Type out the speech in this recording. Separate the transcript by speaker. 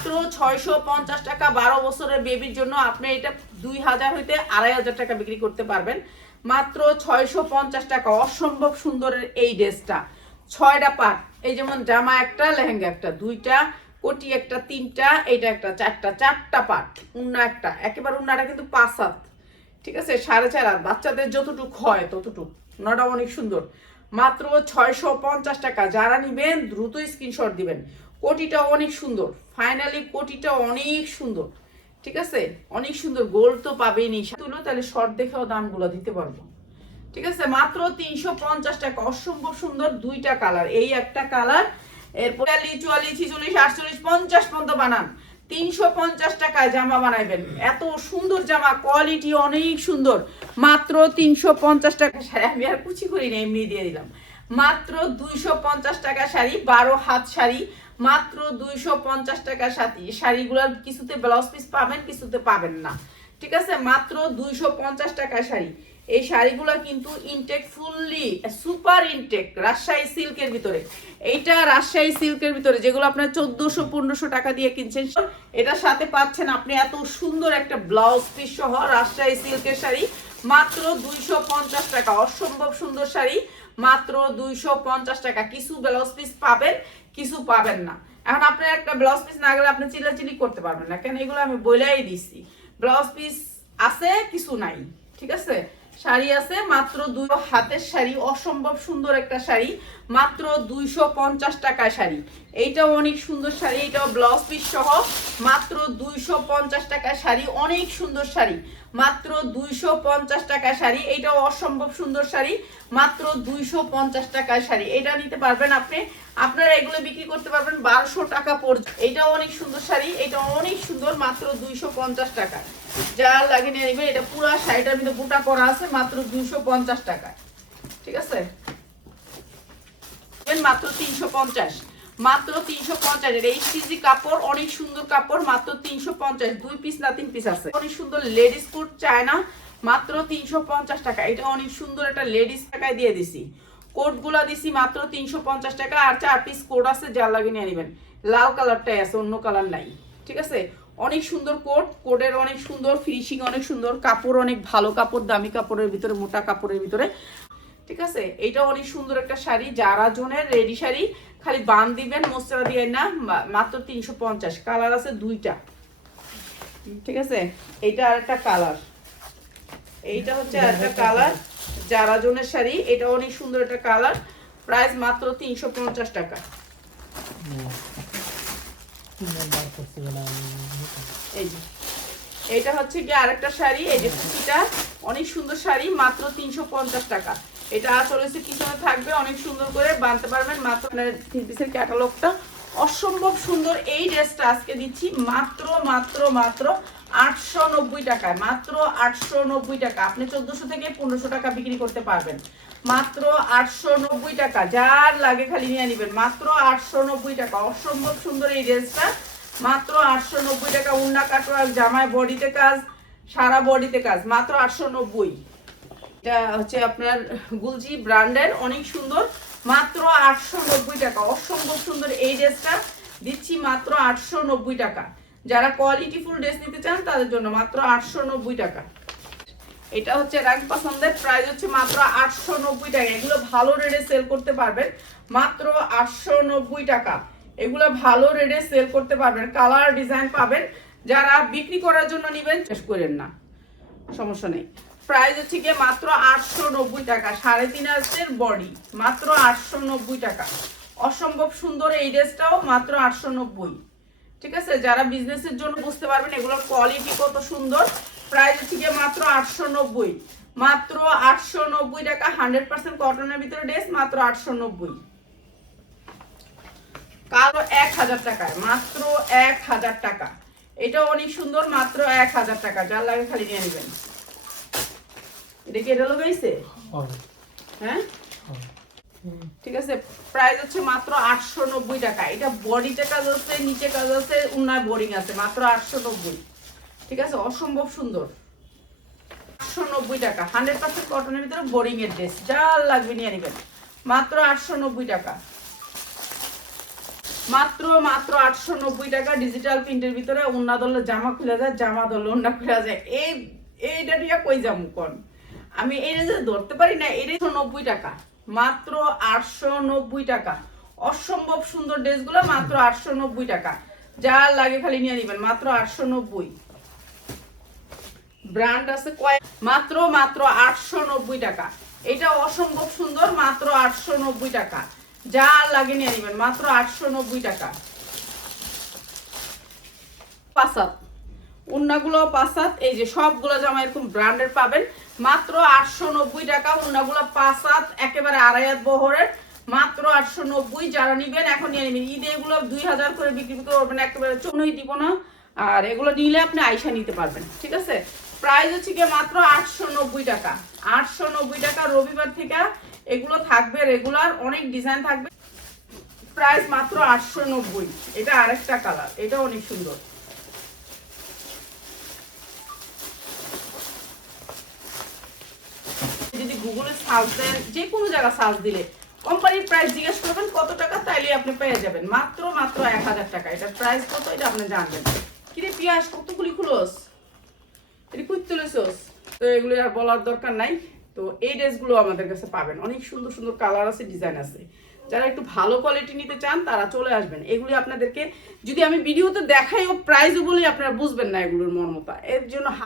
Speaker 1: মাত্র ছয়শো পঞ্চাশ টাকা বারো বছরের বেবির জন্য আপনি এটা দুই হাজার হইতে আড়াই হাজার টাকা বিক্রি করতে পারবেন। মাত্র ছয়শো পঞ্চাশ টাকা, অসম্ভব সুন্দরের এই ড্রেসটা। ছয়টা পাট এই যেমন জামা একটা, লেহেঙ্গা একটা, দুইটা, কোটি একটা, তিনটা, এইটা একটা, চারটা চারটা পাট উন্না একটা, একেবারে উন্নাটা কিন্তু পাঁচ হাত। ঠিক আছে? সাড়ে চার হাত, বাচ্চাদের যতটুক হয় ততটুক। নটা অনেক সুন্দর। মাত্র ছয়শো পঞ্চাশ টাকা, যারা নিবেন দ্রুত স্ক্রিনশট দিবেন। কোটিটা অনেক সুন্দর। ফাইনালি কোটিটা অনেক সুন্দর। ঠিক আছে? অনেক সুন্দর। গোল তো পাবেনি তুলো, তাহলে শর্ট দেখেও দামগুলো দিতে পারব। ঠিক আছে? মাত্র তিনশো পঞ্চাশ টাকা। অসম্ভব সুন্দর দুইটা কালার এই একটা কালার এরপর চুয়াল্লিশ, ছিচল্লিশ, আটচল্লিশ, পঞ্চাশ পর্যন্ত বানান। তিনশো পঞ্চাশ টাকায় জামা বানাইবেন। এত সুন্দর জামা কোয়ালিটি অনেক সুন্দর। মাত্র তিনশো পঞ্চাশ টাকা শাড়ি। আমি আর কুচি করি না এমনি দিয়ে দিলাম। মাত্র দুইশো পঞ্চাশ টাকা শাড়ি, বারো হাত শাড়ি। মাত্র দুইশো পঞ্চাশ টাকা সাথী। শাড়িগুলোর কিছুতে ব্লাউজ পিস পাবেন, কিছুতে পাবেন না। ঠিক আছে? মাত্র দুইশো পঞ্চাশ টাকা শাড়ি। এই শাড়িগুলো কিন্তু intake fully super intake Rajshahi সিল্কের ভিতরে। এইটা রাজশাহী সিল্কের ভিতরে, যেগুলো আপনার চোদ্দশো, পনেরোশো টাকা দিয়ে কিনছেন। এটার সাথে পাচ্ছেন আপনি এত সুন্দর একটা ব্লাউজ পিস সহ রাজশাহী সিল্কের শাড়ি। মাত্র দুইশো পঞ্চাশ টাকা। অসম্ভব সুন্দর শাড়ি। মাত্র দুইশো পঞ্চাশ টাকা। কিছু ব্লাউজ পিস পাবেন। কিছু পাবেন না। এখন আপনার একটা ব্লাউজ পিস না গেলে আপনি চিল্লাচিলি করতে পারবেন না। কেন? এগুলো আমি বলেই দিচ্ছি ব্লাউজ পিস আছে, কিছু নাই। ঠিক আছে? শাড়ি আছে, মাত্র দুই হাতের শাড়ি, অসম্ভব সুন্দর একটা শাড়ি, মাত্র দুইশো পঞ্চাশ টাকায় শাড়ি। এইটাও অনেক সুন্দর শাড়ি এটাও ব্লাউজ পিস সহ, মাত্র দুইশো পঞ্চাশ টাকায় শাড়ি, অনেক সুন্দর শাড়ি। মাত্র দুইশো পঞ্চাশ টাকায় শাড়ি। এইটাও অসম্ভব সুন্দর শাড়ি। মাত্র দুইশো পঞ্চাশ টাকায় শাড়ি। এটা নিতে পারবেন আপনি। আপনারা এগুলো বিক্রি করতে পারবেন বারোশো টাকা পর্যন্ত। এইটাও অনেক সুন্দর শাড়ি। এটা অনেক সুন্দর, মাত্র দুইশো পঞ্চাশ টাকা। যা লাগে নিয়ে নেবেন। এটা পুরো শাড়িটার মধ্যে বুটা করা আছে, মাত্র দুইশো পঞ্চাশ টাকা ঠিক আছে? মাত্র তিনশো পঞ্চাশ। মাত্র তিনশো পঞ্চাশ। এই সিজি কাপড়, অনেক সুন্দর কাপড়, মাত্র তিনশো পঞ্চাশ। দুই পিস না তিন পিস আছে। অনেক সুন্দর লেডিস কোট চায়না, মাত্র তিনশো পঞ্চাশ টাকা। এটা অনেক সুন্দর একটা লেডিস টাকায় দিয়ে দিছি। কোটগুলা দিছি মাত্র তিনশো পঞ্চাশ টাকা। আর চার পিস কোট আছে যা লাগে নিয়ে নেবেন। লাল কালারটাই আছে, অন্য কালার নাই। ঠিক আছে? অনেক সুন্দর কোট কোটের অনেক সুন্দর ফিনিশিং অনেক সুন্দর। কাপড় অনেক ভালো কাপড়, দামি কাপড়ের ভিতরে, মোটা কাপড়ের ভিতরে। ঠিক আছে? এইটা অনেক সুন্দর একটা শাড়ি। যারা জনের রেডি শাড়ি খালি বান দিবেন মোস্তারা দিয়ে না মাত্র তিনশো পঞ্চাশ। কালার আছে দুইটা। ঠিক আছে? এইটা আর একটা কালার। এইটা হচ্ছে আর একটা কালার। যারা জনের শাড়ি এটা অনেক সুন্দর একটা কালার। প্রাইস মাত্র তিনশো পঞ্চাশ টাকা। এই যে। এটা হচ্ছে কি আরেকটা শাড়ি, এই যে কুচিটা অনেক সুন্দর শাড়ি, মাত্র তিনশো পঞ্চাশ টাকা। এটা চলেছে পিছনে থাকবে, অনেক সুন্দর করে বানতে পারবেন, মাত্র থ্রি পিসের ক্যাটালগটা অসম্ভব সুন্দর এই ড্রেসটা আজকে দিচ্ছি, মাত্র মাত্র মাত্র আটশো নব্বই টাকায়, মাত্র আটশো নব্বই টাকা। আপনি চোদ্দশো থেকে পনেরোশো টাকা বিক্রি করতে পারবেন। মাত্র আটশো নব্বই টাকা, যার লাগে খালি নিয়ে নেবেন, মাত্র আটশো নব্বই টাকা। অসম্ভব সুন্দর এই ড্রেসটা। মাত্র আটশো নব্বই টাকা উন্না কাটোয়ার জামায় বডিতে কাজ, সারা বডিতে কাজ, মাত্র আটশো নব্বই। এটা হচ্ছে আপনার গুলজি ব্র্যান্ডের, অনেক সুন্দর, মাত্র আটশো নব্বই টাকা। অসম্ভব সুন্দর এই ড্রেসটা দিচ্ছি মাত্র আটশো নব্বই টাকা। যারা কোয়ালিটি ফুল ড্রেস নিতে চান, তাদের জন্য মাত্র আটশো নব্বই টাকা। এটা হচ্ছে রাগ পছন্দের প্রাইস হচ্ছে মাত্র আটশো নব্বই টাকা। এগুলো ভালো রেটে সেল করতে পারবেন, মাত্র আটশো নব্বই টাকা। এগুলো ভালো রেটে সেল করতে পারবেন কালার ডিজাইন পাবেন, যারা বিক্রি করার জন্য নেবেন চেষ্টা করেন না। সমস্যা নেই। প্রাইস হচ্ছে গিয়ে মাত্র আটশো নব্বই টাকা, সাড়ে তিন হাজারের বডি মাত্র আটশো নব্বই টাকা। অসম্ভব সুন্দর এই ড্রেসটাও মাত্র আটশো নব্বই। ঠিক আছে? যারা বিজনেসের জন্য বুঝতে পারবেন এগুলোর কোয়ালিটি কত সুন্দর। প্রাইস হচ্ছে গিয়ে মাত্র আটশো নব্বই। মাত্র আটশো নব্বই টাকা হান্ড্রেড পার্সেন্ট কটনের ভিতরে ড্রেস মাত্র আটশো নব্বই। কালো এক হাজার টাকায় মাত্র এক হাজার টাকা। এটা অনেক সুন্দর মাত্র এক হাজার টাকা। যার লাগে খালি নিয়ে নেবেন। এটা কি এটা লাগাইছে? হ্যাঁ। ঠিক আছে প্রাইস হচ্ছে মাত্র আটশো নব্বই টাকা। এটা বডিতে কাজ আছে নিচে কাজ আছে উন্নয় বোরিং আছে মাত্র আটশো নব্বই। ঠিক আছে অসম্ভব সুন্দর। আটশো নব্বই টাকা। হান্ড্রেড পার্সেন্ট কটনের ভিতরে বোরিং এর ড্রেস। যা লাগবে নিয়ে নেবেন। মাত্র আটশো নব্বই টাকা। মাত্র মাত্র আটশো নব্বই টাকা ডিজিটাল প্রিন্টের ভিতরে উন্না দলের জামা খুলে যায়, জামা দল উন্না খুলে যায়। এই, এইটা দিয়া কই যাব কোন? আমি এটা যে ধরতে পারি না এটা নব্বই টাকা। মাত্র আটশো নব্বই টাকা। অসম্ভব সুন্দর ড্রেসগুলো মাত্র আটশো নব্বই টাকা। যা লাগে খালি নিয়ে নিবেন, মাত্র আটশো নব্বই। ব্র্যান্ড আছে কয়েক মাত্র মাত্র আটশো নব্বই টাকা। এটা অসম্ভব সুন্দর, মাত্র আটশো নব্বই টাকা। যা লাগে নিয়ে নেবেন মাত্র আটশো নব্বই টাকা। পাসাত। উন্নাগুলো পাসাত, এই যে সবগুলো জামা এরকম ব্র্যান্ডের পাবেন। মাত্র আটশো নব্বই টাকা, উন্নাগুলো পাসাত, একেবারে আড়াইয়াত বহরের। মাত্র আটশো নব্বই, যারা নিবেন এখন নিয়ে নেবেন। ঈদে এগুলো দুই হাজার করে বিক্রি করবেন একেবারে চৌনই দিব না। আর এগুলো নিলে আপনি আইসা নিতে পারবেন, ঠিক আছে? প্রাইস হচ্ছে গিয়ে মাত্র আটশো নব্বই টাকা। আটশো নব্বই টাকা রবিবার থেকে এগুলো থাকবে রেগুলার অনেক ডিজাইন থাকবে। প্রাইস মাত্র আটশো নব্বই। এটা আরেকটা কালার এটা অনেক সুন্দর। যদি গুগলে সার্চ দেন, যে কোনো সার্চ দিলে কোম্পানির প্রাইস জিজ্ঞেস করবেন, কত টাকা তাইলে আপনি পেয়ে যাবেন। মাত্র মাত্র এক হাজার টাকা। এটার প্রাইস কত, এটা আপনি জানবেন। কিরে পিয়াস, কতগুলি খুলোস? এটা তো এগুলো আর বলার দরকার নাই। তো এই ড্রেসগুলো আমাদের কাছে পাবেন। অনেক সুন্দর সুন্দর কালার আছে ডিজাইন আছে। যারা একটু ভালো কোয়ালিটি নিতে চান, তারা চলে আসবেন। এগুলি আপনাদেরকে যদি আমি ভিডিওতে দেখাই ও প্রাইজও বলি, আপনারা বুঝবেন না এগুলোর মর্মতা। এর জন্য